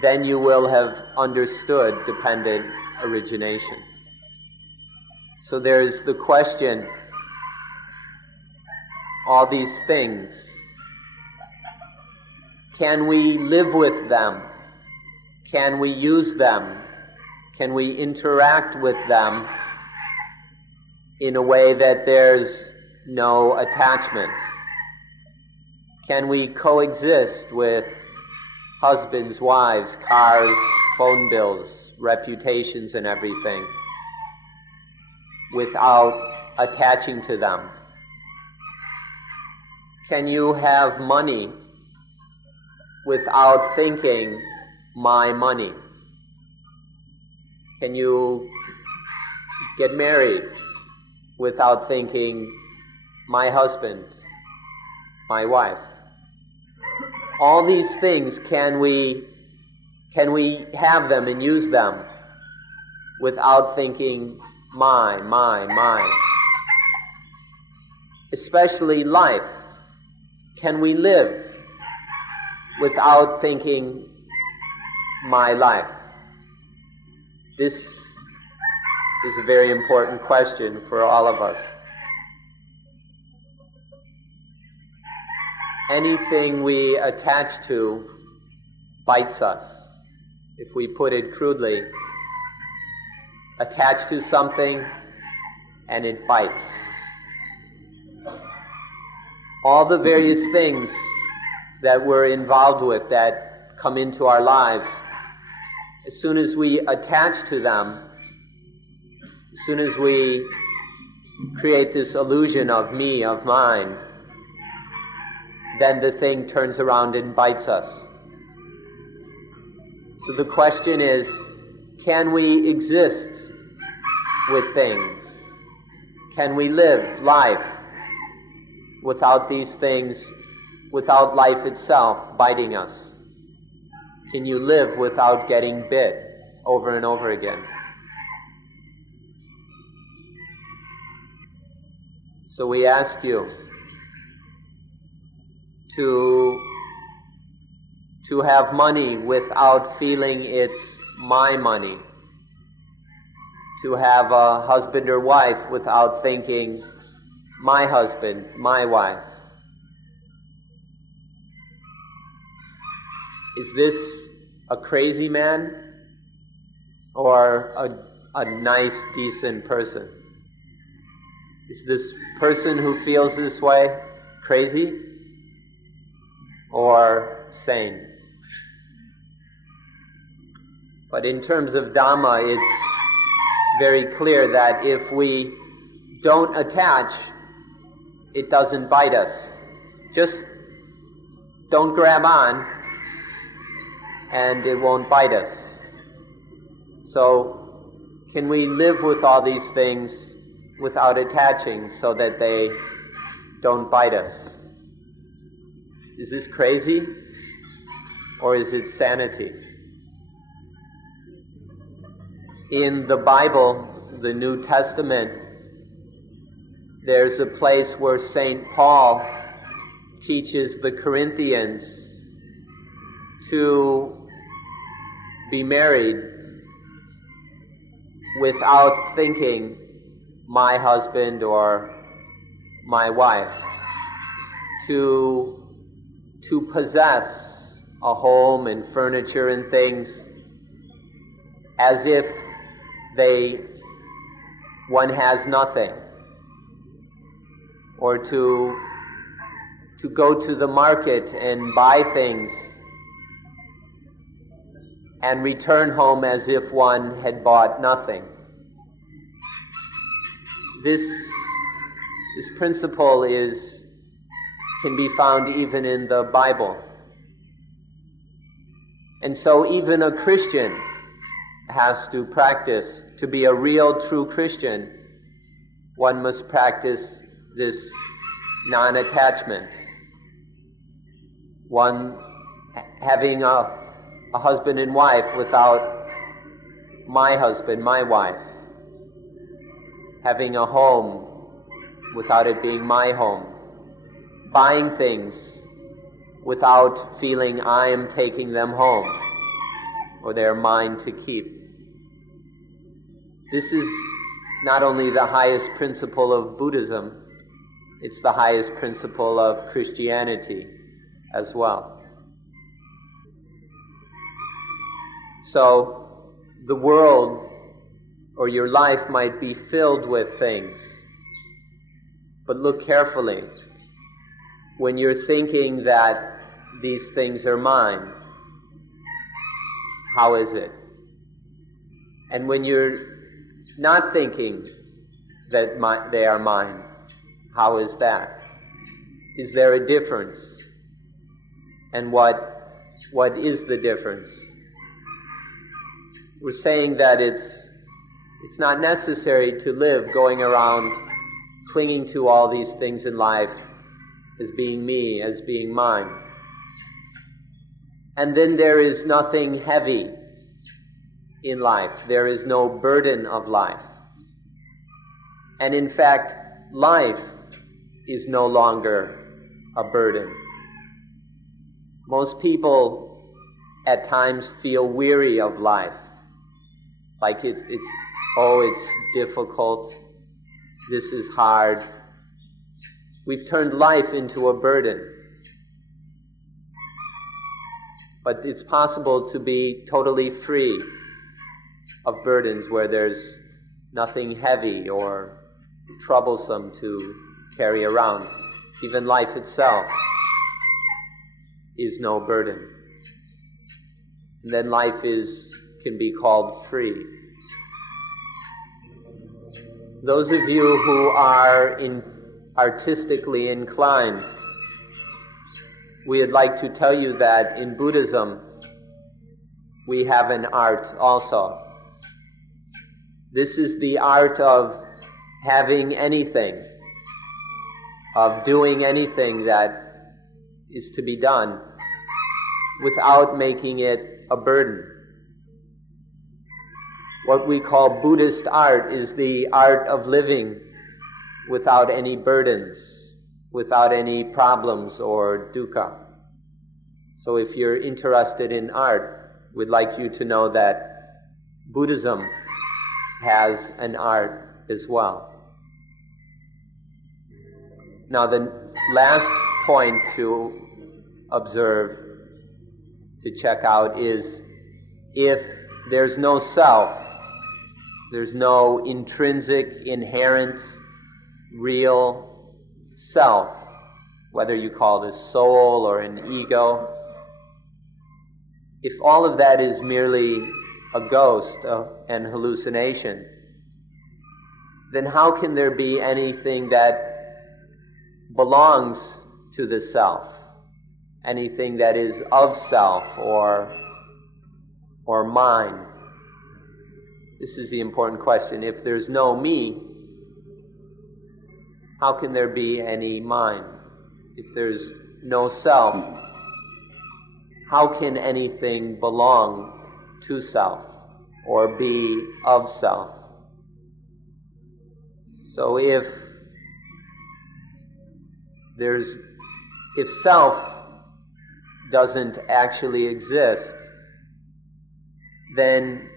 then you will have understood dependent origination. So there's the question, all these things, can we live with them? Can we use them? Can we interact with them in a way that there's no attachment? Can we coexist with husbands, wives, cars, phone bills, reputations and everything without attaching to them? Can you have money without thinking, my money? Can you get married without thinking, my husband, my wife? All these things, can we have them and use them without thinking, my? Especially life. Can we live without thinking, my life? This is a very important question for all of us. Anything we attach to bites us. If we put it crudely, attach to something and it bites. All the various things that we're involved with that come into our lives, as soon as we attach to them, as soon as we create this illusion of me, of mine, then the thing turns around and bites us. So the question is, can we exist with things? Can we live life without these things, without life itself biting us? Can you live without getting bit over and over again? So we ask you to have money without feeling it's my money, to have a husband or wife without thinking, my husband, my wife. Is this a crazy man or a nice, decent person? Is this person who feels this way crazy or sane? But in terms of Dhamma, it's very clear that if we don't attach, it doesn't bite us. Just don't grab on and it won't bite us. So can we live with all these things without attaching so that they don't bite us? Is this crazy or is it sanity? In the Bible, the New Testament, there's a place where St. Paul teaches the Corinthians to be married without thinking, my husband or my wife, to possess a home and furniture and things as if one has nothing, or to go to the market and buy things and return home as if one had bought nothing. This principle can be found even in the Bible. And so even a Christian has to practice. To be a real, true Christian, one must practice this non-attachment. One having a husband and wife without my husband, my wife. Having a home without it being my home. Buying things without feeling I am taking them home or they're mine to keep. This is not only the highest principle of Buddhism, it's the highest principle of Christianity as well. So the world or your life might be filled with things, but look carefully. When you're thinking that these things are mine, how is it? And when you're not thinking that they are mine, how is that? Is there a difference? And what is the difference? We're saying that it's not necessary to live going around clinging to all these things in life as being me, as being mine. And then there is nothing heavy in life. There is no burden of life. And in fact, life is no longer a burden. Most people at times feel weary of life. Like it's difficult, this is hard. We've turned life into a burden. But it's possible to be totally free of burdens where there's nothing heavy or troublesome to carry around. Even life itself is no burden. And then life can be called free. Those of you who are artistically inclined, we would like to tell you that in Buddhism we have an art also. This is the art of having anything, of doing anything that is to be done without making it a burden. What we call Buddhist art is the art of living without any burdens, without any problems or dukkha. So if you're interested in art, we'd like you to know that Buddhism has an art as well. Now the last point to observe, to check out, is if there's no self, there's no intrinsic, inherent, real self, whether you call it a soul or an ego, if all of that is merely a ghost and hallucination, then how can there be anything that belongs to the self, anything that is of self or mine? This is the important question. If there's no me, how can there be any mine? If there's no self, how can anything belong to self or be of self? So if self doesn't actually exist, then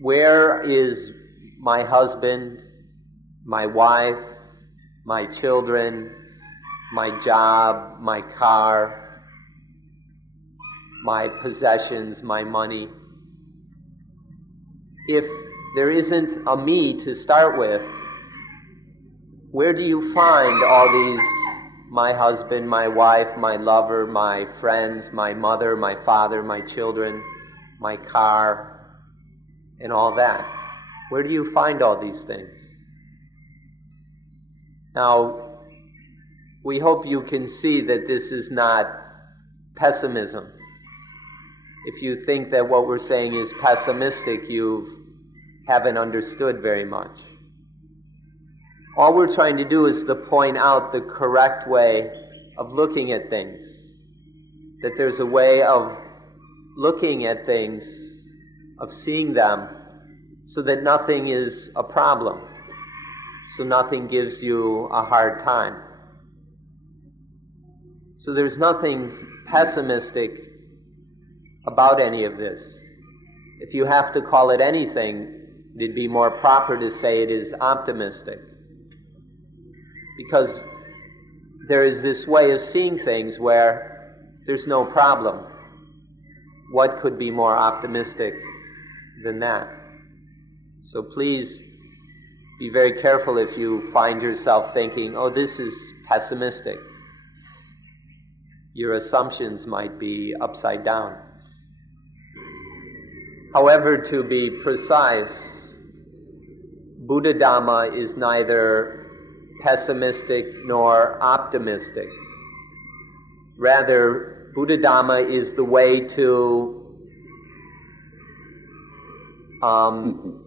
where is my husband, my wife, my children, my job, my car, my possessions, my money. If there isn't a me to start with, where do you find all these, my husband, my wife, my lover, my friends, my mother, my father, my children, my car, and all that? Where do you find all these things? Now, we hope you can see that this is not pessimism. If you think that what we're saying is pessimistic, you haven't understood very much. All we're trying to do is to point out the correct way of looking at things. That there's a way of looking at things, of seeing them, so that nothing is a problem. So nothing gives you a hard time. So there's nothing pessimistic about any of this. If you have to call it anything, it'd be more proper to say it is optimistic. Because there is this way of seeing things where there's no problem. What could be more optimistic than that? So please be very careful if you find yourself thinking, oh, this is pessimistic. Your assumptions might be upside down. However, to be precise, Buddha Dhamma is neither pessimistic nor optimistic. Rather, Buddha Dhamma is the way to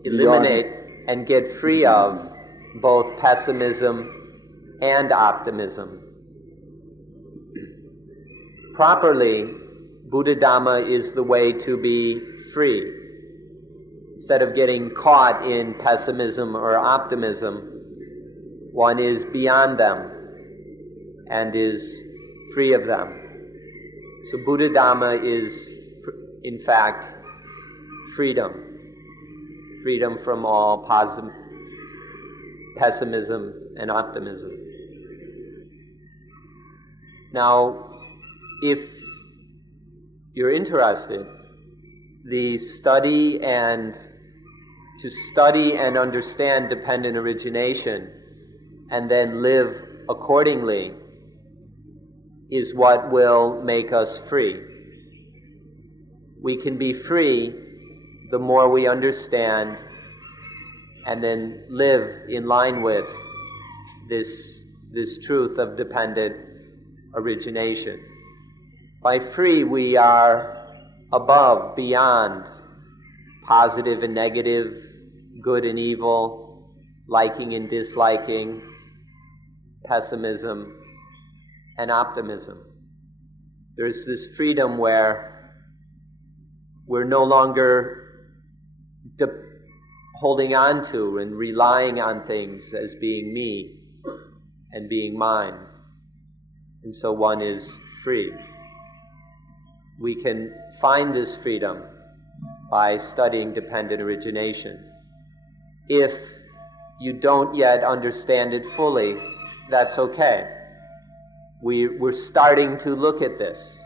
eliminate and get free of both pessimism and optimism. Properly, Buddha Dhamma is the way to be free. Instead of getting caught in pessimism or optimism, one is beyond them and is free of them. So Buddha Dhamma is, in fact, freedom. Freedom from all pessimism and optimism. Now, if you're interested, to study and understand dependent origination and then live accordingly is what will make us free. We can be free the more we understand and then live in line with this truth of dependent origination. By free, we are above, beyond positive and negative, good and evil, liking and disliking, pessimism and optimism. There's this freedom where we're no longer holding on to and relying on things as being me and being mine. And so one is free. We can find this freedom by studying dependent origination. If you don't yet understand it fully, that's okay. We're starting to look at this.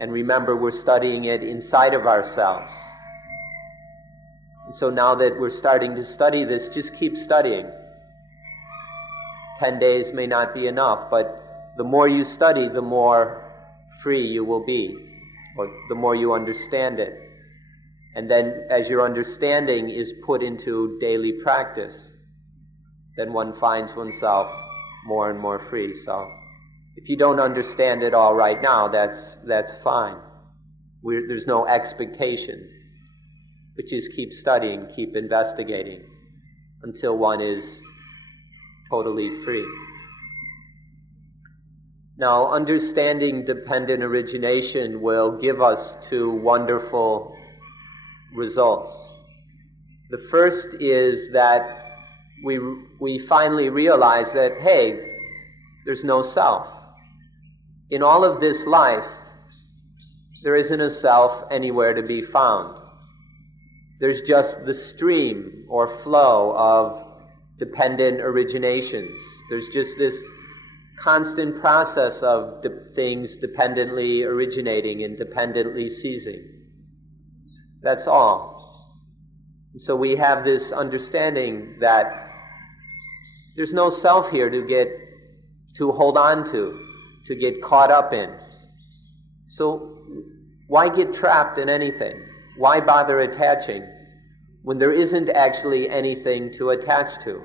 And remember, we're studying it inside of ourselves. And so now that we're starting to study this, just keep studying. 10 days may not be enough, but the more you study, the more free you will be, or the more you understand it. And then as your understanding is put into daily practice, then one finds oneself more and more free. So if you don't understand it all right now, that's fine. There's no expectation. But just keep studying, keep investigating, until one is totally free. Now, understanding dependent origination will give us two wonderful results. The first is that we finally realize that, hey, there's no self. In all of this life, there isn't a self anywhere to be found. There's just the stream or flow of dependent originations. There's just this constant process of things dependently originating and dependently ceasing. That's all. So we have this understanding that there's no self here to hold on to get caught up in. So why get trapped in anything? Why bother attaching when there isn't actually anything to attach to?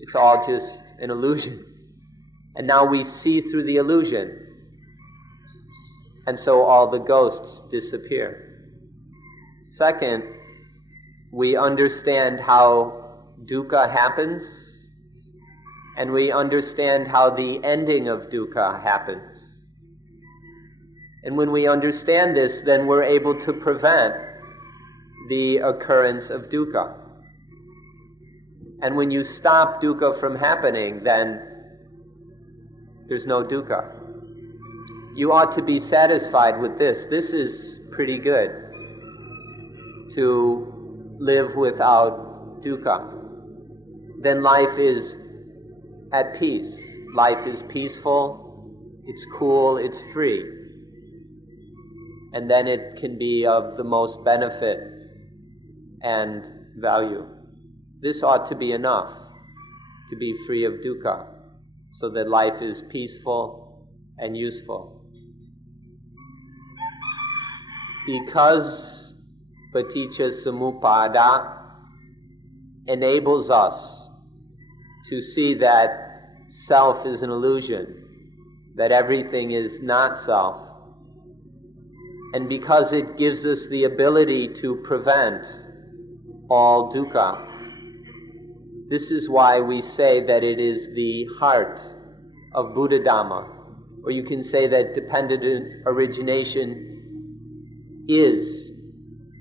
It's all just an illusion. And now we see through the illusion. And so all the ghosts disappear. Second, we understand how dukkha happens, and we understand how the ending of dukkha happens. And when we understand this, then we're able to prevent the occurrence of dukkha. And when you stop dukkha from happening, then there's no dukkha. You ought to be satisfied with this. This is pretty good, to live without dukkha. Then life is at peace. Life is peaceful, it's cool, it's free. And then it can be of the most benefit and value. This ought to be enough to be free of dukkha, so that life is peaceful and useful. Because paticca samuppada enables us to see that self is an illusion, that everything is not self, and because it gives us the ability to prevent all dukkha. This is why we say that it is the heart of Buddha Dhamma, or you can say that dependent origination is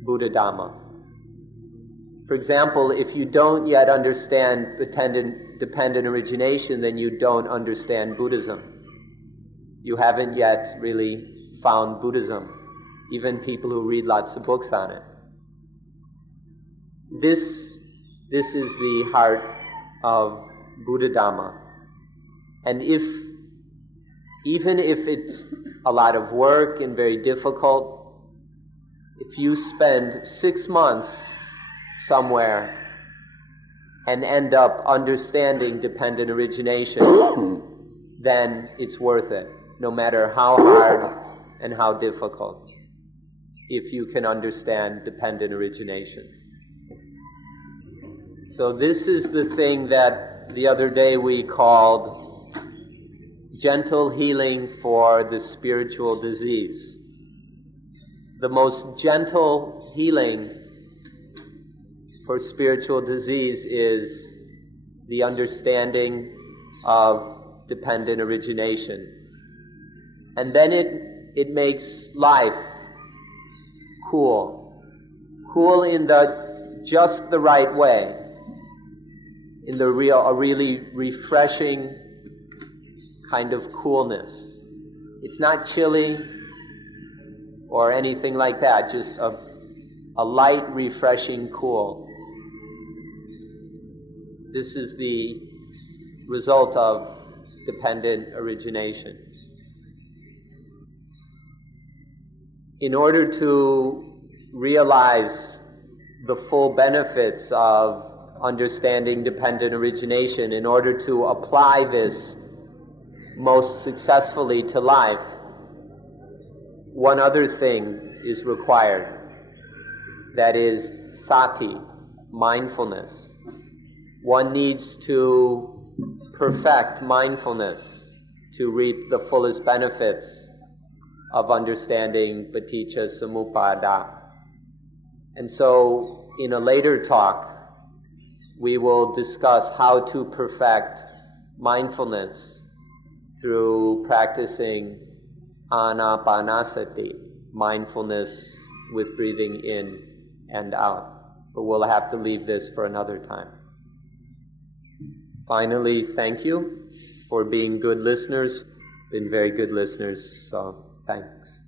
Buddha Dhamma. For example, if you don't yet understand dependent origination, then you don't understand Buddhism. You haven't yet really found Buddhism, even people who read lots of books on it. This is the heart of Buddha Dhamma. And even if it's a lot of work and very difficult, if you spend 6 months somewhere and end up understanding dependent origination, then it's worth it, no matter how hard and how difficult, if you can understand dependent origination. So this is the thing that the other day we called gentle healing for the spiritual disease. The most gentle healing for spiritual disease is the understanding of dependent origination. And then it makes life cool. Cool in just the right way. In a really refreshing kind of coolness. It's not chilly or anything like that, just a light, refreshing cool. This is the result of dependent origination. In order to realize the full benefits of understanding dependent origination, in order to apply this most successfully to life, one other thing is required. That is sati, mindfulness. One needs to perfect mindfulness to reap the fullest benefits of understanding paticca samuppada. And so, in a later talk, we will discuss how to perfect mindfulness through practicing anapanasati, mindfulness with breathing in and out. But we'll have to leave this for another time. Finally, thank you for being good listeners. Been very good listeners, so thanks.